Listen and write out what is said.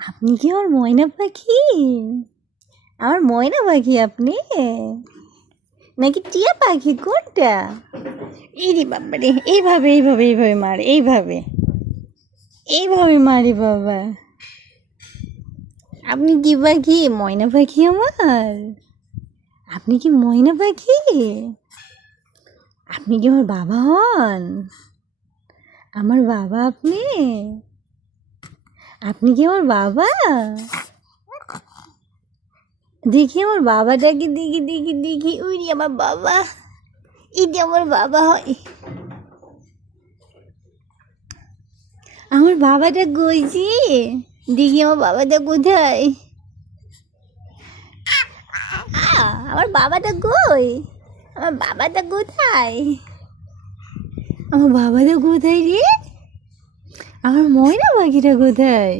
আপনি কি আমার ময়না পাখি? আমার ময়না পাখি আপনি নাকি টিয়া পাখি, কোনটা? এই রে বাবারে, এইভাবে এইভাবে এইভাবে মার, এইভাবে এইভাবে মারি বাবা। আপনি কি পাখি? ময়না পাখি আমার? আপনি কি ময়না পাখি? আপনি কি আমার বাবা হন? আমার বাবা আপনি? আপনি কি আমার বাবা? দেখি আমার বাবাটাকে, দেখি দেখি দেখি, ওই রে আমার বাবা, এটি আমার বাবা হয়। আমার বাবাটা কইছি, দেখি আমার বাবাটা কোথায়? আমার বাবাটা কই? আমার বাবাটা কোথায়? আমার বাবাটা কোথায় রে? আমার ময়না পাখিটা কোথায়?